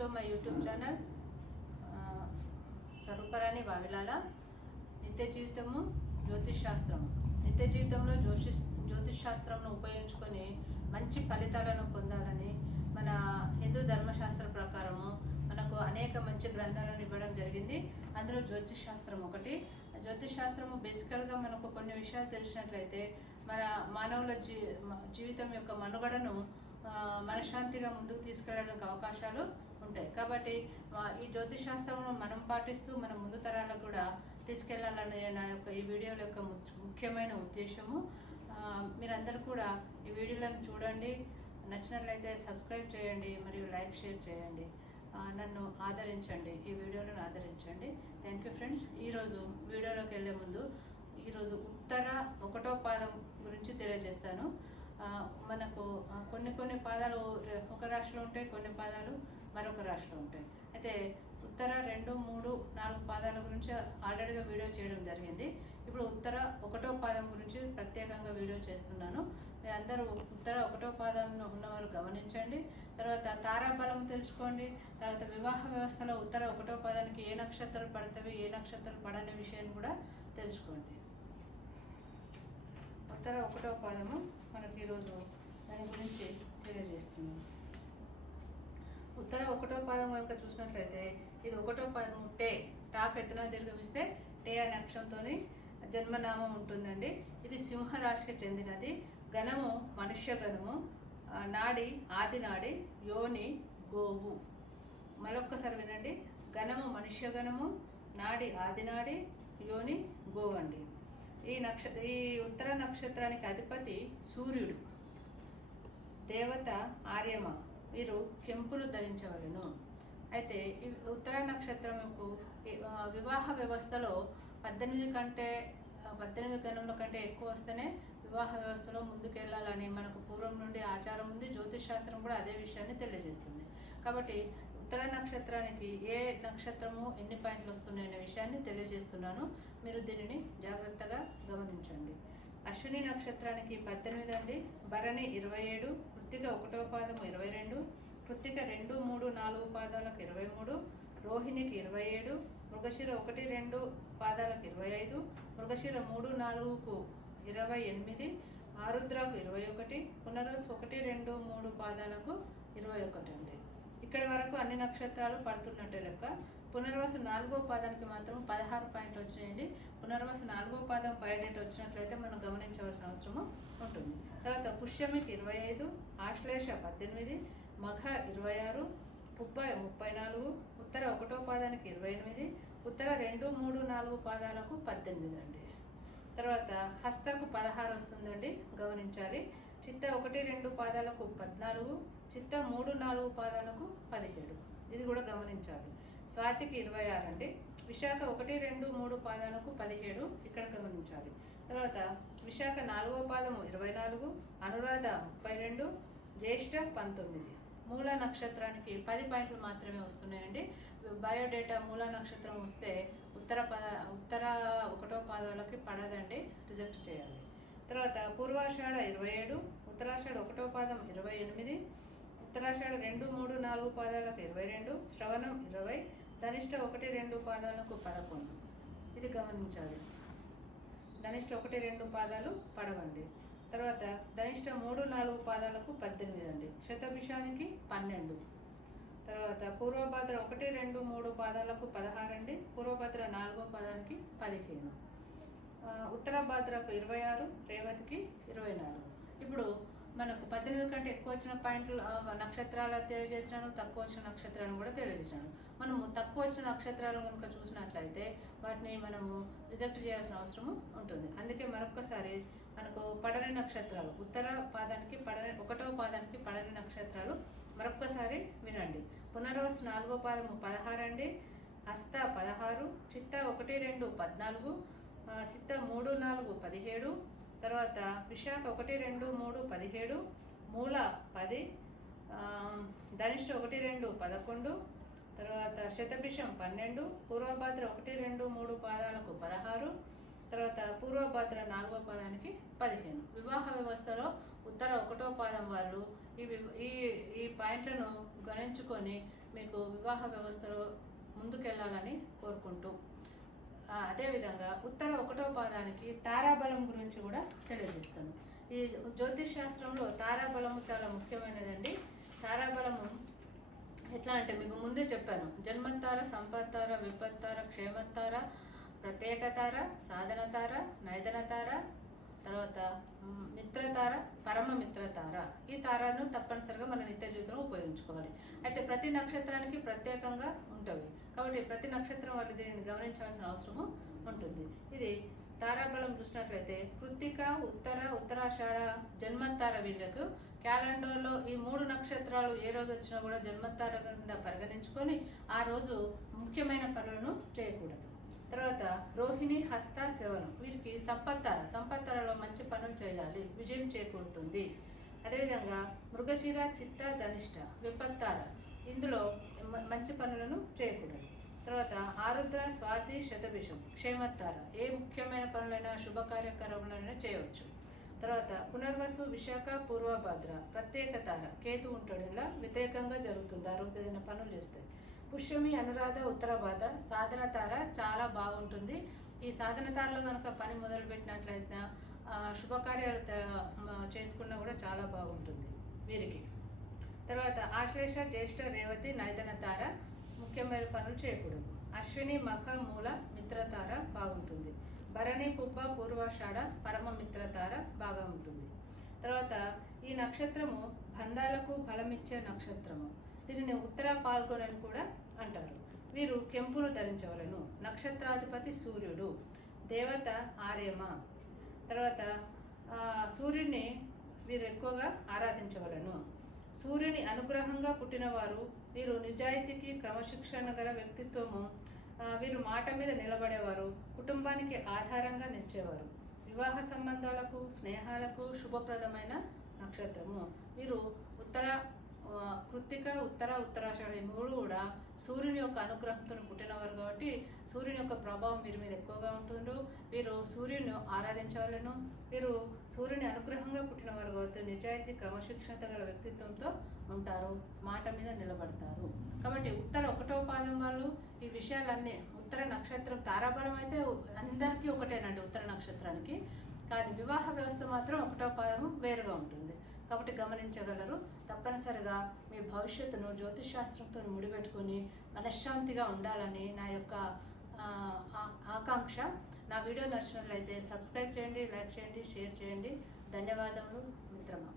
To my YouTube channel Swaruparani Vavilala. నిత్య జీవితము జ్యోతిష్ శాస్త్రము. నిత్య జీవితంలో జ్యోతిష్ శాస్త్రంను ఉపయోగించుకొని మంచి ఫలితాలను పొందాలని మన హిందూ ధర్మశాస్త్ర ప్రకారము మనకు అనేక మంచి గ్రంథాలను ఇవ్వడం జరిగింది. అందులో జ్యోతిష్ శాస్త్రం ఒకటి. జ్యోతిష్ శాస్త్రము బేసికల్గా మనకు కొన్ని విషయాలు తెలిసినట్లయితే మన మానవుల జీవితం యొక్క మనుగడను మనశ్శాంతిగా ముందుకు తీసుకెళ్ళడానికి అవకాశాలు ఉంటాయి. కాబట్టి ఈ జ్యోతిష్ శాస్త్రమును మనం పాటిస్తూ మన ముందు తరాలకు కూడా తీసుకెళ్లాలనే నా యొక్క ఈ వీడియోల యొక్క ముఖ్యమైన ఉద్దేశము. మీరందరూ కూడా ఈ వీడియోలను చూడండి, నచ్చినట్లయితే సబ్స్క్రైబ్ చేయండి మరియు లైక్ షేర్ చేయండి. నన్ను ఆదరించండి, ఈ వీడియోలను ఆదరించండి. Thank you friends. ఈరోజు వీడియోలోకి వెళ్ళే ముందు ఈరోజు ఉత్తర 1వ పాదం గురించి తెలియజేస్తాను. మనకు కొన్ని పాదాలు ఒక రాశిలో ఉంటాయి, కొన్ని పాదాలు మరొక రాశిలో ఉంటాయి. అయితే ఉత్తర 2, 3, 4 పాదాల గురించి ఆల్రెడీగా వీడియో చేయడం జరిగింది. ఇప్పుడు ఉత్తర 1వ పాదం గురించి ప్రత్యేకంగా వీడియో చేస్తున్నాను. మీరు అందరూ ఉత్తర 1వ పాదంలో ఉన్నవారు గమనించండి. తర్వాత తారాబలం తెలుసుకోండి. తర్వాత వివాహ వ్యవస్థలో ఉత్తర 1వ పాదానికి ఏ నక్షత్రాలు పడతాయి, ఏ నక్షత్రాలు పడని విషయాన్ని కూడా తెలుసుకోండి. ఉత్తర 1వ పాదము మనకి ఈరోజు దాని గురించి తెలియజేస్తున్నాను. ఉత్తర 1వ పాదం కనుక చూసినట్లయితే ఇది 1వ పాదము టాక్ ఎత్తున దీర్ఘమిస్తే టే అనే అక్షరంతో జన్మనామం ఉంటుందండి. ఇది సింహరాశికి చెందినది. గణము మనుష్య గణము, నాడి ఆది నాడి, యోని గోవు. మరొక్కసారి వినండి. గణము మనుష్య గణము, నాడి ఆది నాడి, యోని గోవు అండి. ఈ ఉత్తర నక్షత్రానికి అధిపతి సూర్యుడు, దేవత ఆర్యమ. వీరు కెంపులు ధరించవలను. అయితే ఈ ఉత్తర నక్షత్రంకు వివాహ వ్యవస్థలో 18 గణముల కంటే ఎక్కువ వస్తేనే వివాహ వ్యవస్థలో ముందుకెళ్ళాలని మనకు పూర్వం నుండి ఆచారం ఉంది. జ్యోతిష్ శాస్త్రం కూడా అదే విషయాన్ని తెలియజేస్తుంది. కాబట్టి ఉత్తర నక్షత్రానికి ఏ నక్షత్రము ఎన్ని పాయింట్లు వస్తున్నాయనే విషయాన్ని తెలియజేస్తున్నాను. మీరు దీనిని జాగ్రత్తగా గమనించండి. అశ్విని నక్షత్రానికి 18 అండి, భరణి 27, కృత్తిక 1వ పాదము 22, కృత్తిక 2, 3, 4 పాదాలకు 23, రోహిణికి 27, మృగశిర 1, 2 పాదాలకు 25, మృగశిర 3, 4కు 28, ఆరుద్రకు 21, పునర్వసు 1, 2, 3 పాదాలకు 21 అండి. ఇక్కడి వరకు అన్ని నక్షత్రాలు పడుతున్నట్టే లెక్క. పునర్వసు 4వ పాదానికి మాత్రం 16 పాయింట్లు వచ్చినాయండి. పునర్వసు 4వ పాదం పై డేట్ వచ్చినట్లయితే మనం గమనించవలసిన అవసరము ఉంటుంది. తర్వాత పుష్యమికి 25, ఆశ్లేష 18, మఘ 26, పుబ్బ 34, ఉత్తర 1వ పాదానికి 28, ఉత్తర 2, 3, 4 పాదాలకు 18 అండి. తర్వాత హస్తకు 16 వస్తుందండి, గమనించాలి. చిత్త 1, 2 పాదాలకు 14, చిత్త 3, 4 పాదాలకు 17. ఇది కూడా గమనించాలి. స్వాతికి 26 అండి, విశాఖ 1, 2, 3 పాదాలకు 17. ఇక్కడ గమనించాలి. తర్వాత విశాఖ 4వ పాదము 24, అనురాధ 32, జ్యేష్ఠ 19. మూల నక్షత్రానికి 10 పాయింట్లు మాత్రమే వస్తున్నాయండి. బయోడేటా మూల నక్షత్రం వస్తే ఉత్తర 1వ పాదాలకి పడదండి, రిజెక్ట్ చేయాలి. తర్వాత పూర్వాషాఢ 27, ఉత్తరాషాఢ 1వ పాదం 28, ఉత్తరాషాఢ 2, 3, 4 పాదాలకు 22, శ్రవణం 20, ధనిష్ట 1, 2 పాదాలకు 11. ఇది గమనించాలి. ధనిష్ట 1, 2 పాదాలు పడవండి. తర్వాత ధనిష్ట 3, 4 పాదాలకు 18 అండి. శతభిషానికి 12. తర్వాత పూర్వభద్ర 1, 2, 3 పాదాలకు 16 అండి. పూర్వభద్ర 4వ పాదానికి 15. ఉత్తర భాద్రకు 26, రేవతికి 24. ఇప్పుడు మనకు 18 కంటే ఎక్కువ వచ్చిన పాయింట్లు నక్షత్రాలు తెలియజేసినాను, తక్కువ వచ్చిన నక్షత్రాలను కూడా తెలియజేసినాను. మనము తక్కువ వచ్చిన నక్షత్రాలను కనుక చూసినట్లయితే వాటిని మనము రిజెక్ట్ చేయాల్సిన అవసరము ఉంటుంది. అందుకే మరొకసారి మనకు పడని నక్షత్రాలు, ఉత్తర పాదానికి 1వ పాదానికి పడని నక్షత్రాలు మరొక్కసారి వినండి. పునర్వసు 4వ పాదము 16 అండి, హస్త 16, చిత్త 1, 2, 14, చిత్త 3, 4, 17, తర్వాత విశాఖ 1, 2, 3, 17, మూల 10, ధనిష్ట 1, 2, 11, తర్వాత శతభిషం 12, పూర్వభద్ర 1, 2, 3 పాదాలకు 16, తర్వాత పూర్వభద్ర 4వ పాదానికి 15. వివాహ వ్యవస్థలో ఉత్తర 1వ పాదం వాళ్ళు ఈ పాయింట్లను గణించుకొని మీకు వివాహ వ్యవస్థలో ముందుకెళ్ళాలని కోరుకుంటూ, అదేవిధంగా ఉత్తర 1వ పాదానికి తారాబలం గురించి కూడా తెలియజేస్తాను. ఈ జ్యోతిష్ శాస్త్రంలో తారాబలము చాలా ముఖ్యమైనదండి. తారాబలము ఎట్లా అంటే మీకు ముందే చెప్పాను, జన్మతార, సంపత్తార, విపత్తార, క్షేమతార, ప్రత్యేకతార, సాధనతార, నైదనతార, తర్వాత మిత్రతార, పరమ మిత్రతార. ఈ తారాను తప్పనిసరిగా మన నిత్య జీవితంలో ఉపయోగించుకోవాలి. అయితే ప్రతి నక్షత్రానికి ప్రత్యేకంగా ఉంటుంది కాబట్టి ప్రతి నక్షత్రం వాళ్ళు దీనిని గమనించాల్సిన అవసరము ఉంటుంది. ఇది తారాబలం చూసినట్లయితే కృత్తిక, ఉత్తరాషాఢ, జన్మతార వీళ్ళకు క్యాలెండర్లో ఈ 3 నక్షత్రాలు ఏ రోజు వచ్చినా కూడా జన్మతార కింద పరిగణించుకొని ఆ రోజు ముఖ్యమైన పనులను చేయకూడదు. తర్వాత రోహిణి, హస్త, శ్రవణం వీరికి సంపత్తారలో మంచి పనులు చేయాలి, విజయం చేకూరుతుంది. అదేవిధంగా మృగశిర, చిత్త, ధనిష్ట, విపత్తార ఇందులో మంచి పనులను చేయకూడదు. తర్వాత ఆరుద్ర, స్వాతి, శతభిషం, క్షేమతార ఏ ముఖ్యమైన పనులైనా శుభకార్యక్రమాలైనా చేయవచ్చు. తర్వాత పునర్వసు, విశాఖ, పూర్వభద్ర, ప్రత్యేకతార కేతు ఉంటాడు, ఇలా వ్యతిరేకంగా జరుగుతుంది ఆ రోజు ఏదైనా పనులు చేస్తే. పుష్యమి, అనురాధ, ఉత్తరభాద్ర సాధన తార చాలా బాగుంటుంది. ఈ సాధన తారలో కనుక పని మొదలుపెట్టినట్లయితే శుభకార్యాలు చేసుకున్నా కూడా చాలా బాగుంటుంది వీరికి. తర్వాత ఆశ్లేష, జ్యేష్ఠ, రేవతి, నైదన తార ముఖ్యమైన పనులు చేయకూడదు. అశ్విని, మఖ, మూల, మిత్రతార బాగుంటుంది. భరణి, పుబ్బ, పూర్వాషాఢ, పరమ మిత్రతార బాగా ఉంటుంది. తర్వాత ఈ నక్షత్రము బంధాలకు బలమిచ్చే నక్షత్రము. దీనిని ఉత్తర పాల్గొన అని కూడా అంటారు. వీరు కెంపును ధరించవలను. నక్షత్రాధిపతి సూర్యుడు, దేవత ఆర్యమ. తర్వాత సూర్యుడిని వీరు ఎక్కువగా ఆరాధించవలను. సూర్యుని అనుగ్రహంగా పుట్టినవారు. వీరు నిజాయితీకి, క్రమశిక్షణ గల వ్యక్తిత్వము. వీరు మాట మీద నిలబడేవారు, కుటుంబానికి ఆధారంగా నిలిచేవారు. వివాహ సంబంధాలకు, స్నేహాలకు శుభప్రదమైన నక్షత్రము. వీరు కృత్తిక, ఉత్తరాషాఢ ఈ 3 కూడా సూర్యుని యొక్క అనుగ్రహంతో పుట్టినవారు కాబట్టి సూర్యుని యొక్క ప్రభావం వీరి మీద ఎక్కువగా ఉంటుండ్రు. వీరు సూర్యుని ఆరాధించవలను. వీరు సూర్యుని అనుగ్రహంగా పుట్టినవారు కాబట్టి నిజాయితీ, క్రమశిక్షణ గల వ్యక్తిత్వంతో ఉంటారు, మాట మీద నిలబడతారు. కాబట్టి ఉత్తర 1వ పాదం వాళ్ళు ఈ విషయాలన్నీ, ఉత్తర నక్షత్రం తారాబలం అయితే అందరికీ ఒకటేనండి ఉత్తర నక్షత్రానికి, కానీ వివాహ వ్యవస్థ మాత్రం 1వ పాదము వేరుగా ఉంటుంది కాబట్టి గమనించగలరు. తప్పనిసరిగా మీ భవిష్యత్తును జ్యోతిష్ శాస్త్రంతో ముడిపెట్టుకొని మనశ్శాంతిగా ఉండాలని నా యొక్క ఆకాంక్ష. నా వీడియో నచ్చినట్లయితే సబ్స్క్రైబ్ చేయండి, లైక్ చేయండి, షేర్ చేయండి. ధన్యవాదములు మిత్రమా.